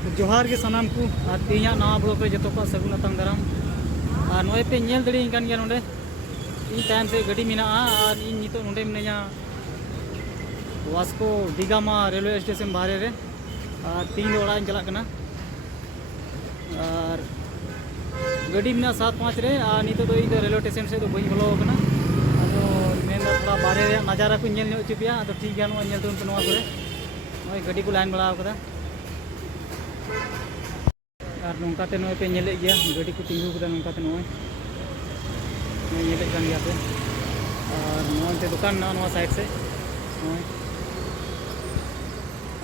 जोहार के सामान को तीना नवा ब्लॉग पे जो को सगुन अतंग दाराम और नोए पे नेल दड़ी कान गया नोडे इन टाइम से गाड़ी मिना और इन नितो नोडे मिना वास्को डिगामा रेलवे स्टेशन बाहर रे और 3 ओड़ा चला कना और गाड़ी मिना 7-5 रे और नितो तो इन रेलवे स्टेशन से तो बई बोलो कना अदो मेन थोड़ा बाहर रे नजारा को नेल नो चुपिया तो ठीक गया नो नेल तो नवा करे नोए गाड़ी को लाइन बड़ा कदा और नौकाते नोए पे नेले गया गाड़ी को तिंगू कदा नौकाते नोए नेले कान गया पे और नोते दुकान ना नोआ साइड से नोए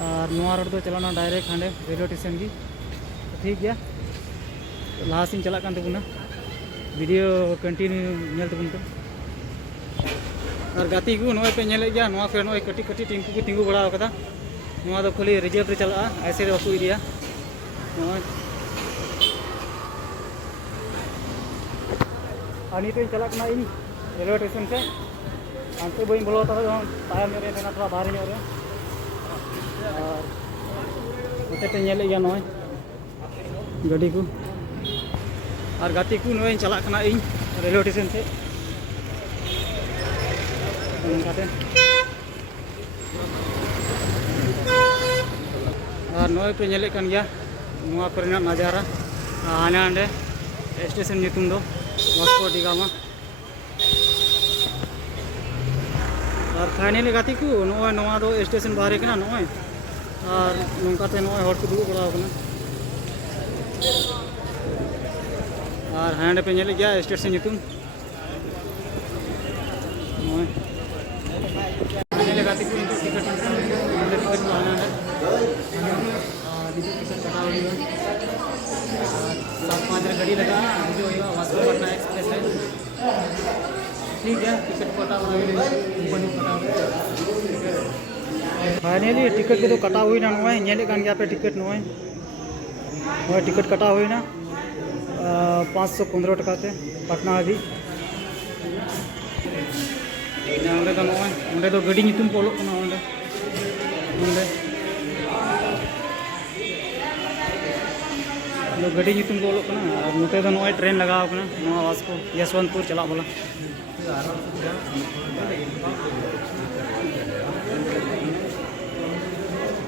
और नोआ रोड तो चलाना डायरेक्ट हांडे रेलवे स्टेशन की तो ठीक गया लाहा सिंह चला कान तबुना वीडियो कंटिन्यू नेल तबुन तो और गाती को नोए पे नेले गया नोआ पे नोए कटी कटी टिंकू को तिंगू बड़ा कदा नोआ तो खाली रिजर्व रे चला ऐसे रे बाकू इदिया नोए आनी तो चला कना इन रेलवे स्टेशन से अंते बई बोलो तायम रे देना थोड़ा बाहर रे और उते पे नेले गया नोय गाड़ी को और गाती को नोय चला कना इन रेलवे स्टेशन से उनकाते और नोय पे नेले कन गया नोआ करना नजारा आने आंडे स्टेशन नितुम दो वास्को डिगामा और फाइनली गाती को नोए नोआ दो स्टेशन बाहर कना नोए और नौकाते नोए हर को दुब बड़ा कना और हांडे पे नेले गया स्टेशन नितुम नोए फाइनली गाती को टिकट टिकट आना है और टिकट कटा हुई है 7-5 गाड़ी लगा जो वास्को पटना एक्सप्रेस है ठीक है टिकट कटा फाइनली टिकट को तो कटा हुई ना नोए नेले कान गया पे टिकट नोए टिकट कटा हुई ना 515 टका ते पटना अभी नोए तो नोए ओंडे तो गाड़ी नितुम को ओलोक कना ओंडे ओंडे गाड़ी नितुम को ओलोक कना और नोते तो नोए ट्रेन लगाव कना नोआ वास्को यशवंतपुर चला बोला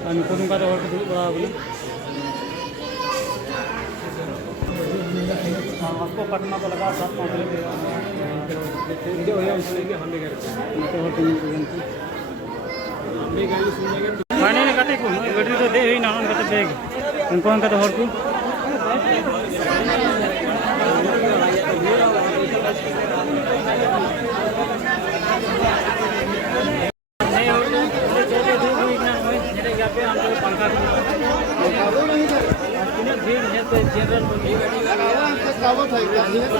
और नुको नुका तो और दुब बड़ा बोला वास्को पटना तो लगा 7-5 वीडियो हो फाइनली कते को गाड़ी तो दे हुई ना कते बैग उनको तो हर को जनरल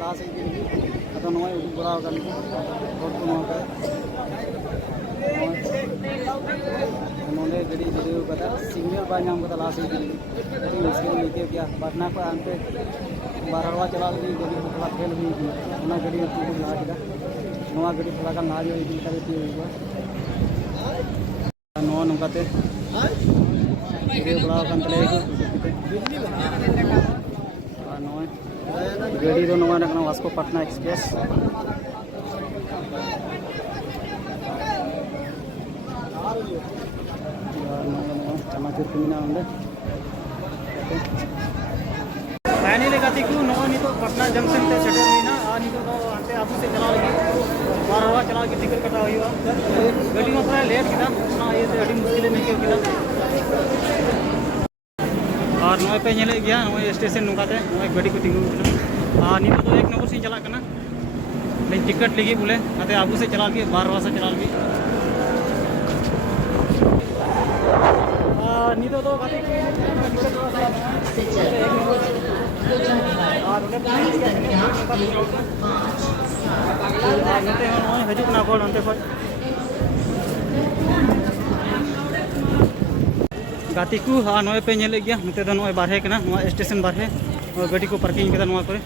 लाहा से अदा नोए उदुग बड़ा गन को और को नोका नोने गड़ी वीडियो कदा सिग्नल बा नाम कदा लाहा से अभी मुश्किल मिलते क्या पटना को अंते बारहवा चला लगी गड़ी थोड़ा फेल हुई ना गड़ी को ला दिया नोआ गड़ी थोड़ा का ना जो इदी करे ती हुई नोआ नोकाते वीडियो बड़ा गन तले को नोए गाड़ी तो नवा रखना वास्को पटना एक्सप्रेस चमाचूर मिना फाइनली गाती को नवा नहीं तो पटना जंक्शन ते सेटल हुई ना आ नहीं तो अंते आबू से चला लगी 12 चला के टिकट कटा हुई गाड़ी में थोड़ा लेट किया ये मुश्किल नहीं क्यों नॉय पे नेले गया नॉय स्टेशन नोकाते नॉय गाड़ी को तिंगु कना नितो तो 1 नंबर से चला कना मैं टिकट लगी बोले नाते आबू से चला के 12 से चला के नितो तो गाड़ी टिकट और हजू ना को अंते खो गाती को नॉय पे नेले गया नते तो नॉय बारहे कना नॉय स्टेशन बारहे गाड़ी को पार्किंग कदा नॉय करे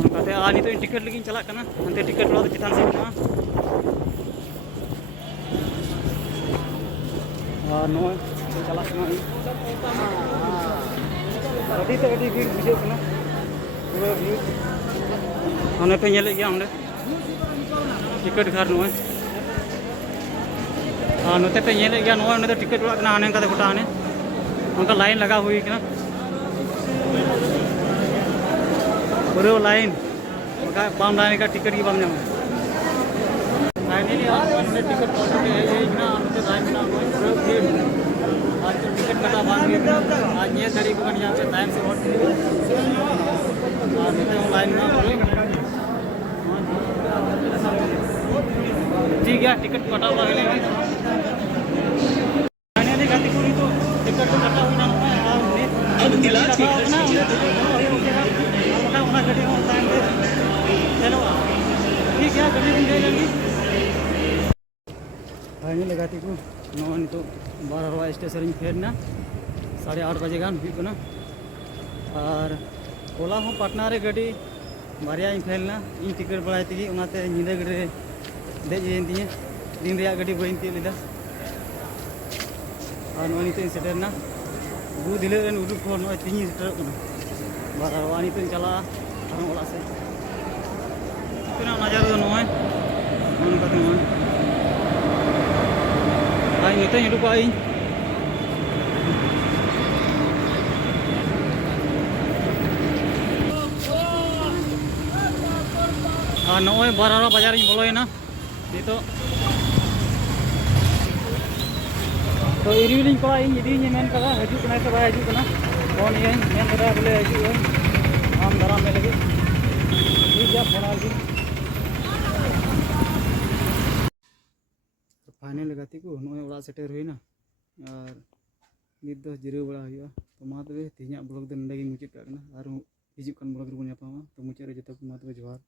उनकाते नितो टिकट लगी चला कना अंते टिकट वाला चितान से ना नॉय चला कना अभी तो अभी भीड़ बुझे कना पूरा भीड़ नॉय पे नेले गया हमने टिकट घर नॉय नोते पे नेले गया नॉय ने टिकट वाला कना आने का गोटा आने उनका लाइन लगा हुई कना पूरे लाइन बाम लाइन का टिकट की बाम जाम फाइनली आपने टिकट काउंटर पे है ना हमसे लाइन में पूरा भीड़ आज तो टिकट कटा बांध के आज ये गाड़ी को यहाँ पे टाइम से और लाइन में ठीक है टिकट कटा हुआ है फाइनली गाड़ी को तो टिकट तो कटा हुआ ना अब गिलास की चलो ठीक है गाड़ी बन जाएगी फाइनली गाती को नौ तो 12 स्टेशन फेरना 8:30 बजे गान हुई और ओला हूँ पटना रे गाड़ी बारिया फेलना इन टिकट बड़ाई थी उनाते नींदा गाड़ी रे देजेन ती दिन रे गाड़ी बइन ती लेदा और नौ नित सेटरना बु दिले रेन उदुक को नौ तिनी सेटर कना 12 नित चला और ओला से इतना नजर दो नॉय नॉन का नॉय आई नित हिडुक आई नॉय 12 बाजार बोलोना नितो तो इरिविलिंग को इन इदी मेन कदा हजू कना से बाय हजू कना फोन ये मेन कदा बोले हजू आम धरा में लगे ठीक है फोन आगे तो फाइनल लगाती को नॉय ओड़ा सेटर हुईना और नित दो जिरो बड़ा हुआ तो मा तबे तिहिया ब्लॉग दे नंदे मुचित काकना और हिजू कन ब्लॉग रे बन यापामा तो मुचित रे जतो मा तबे जोहार।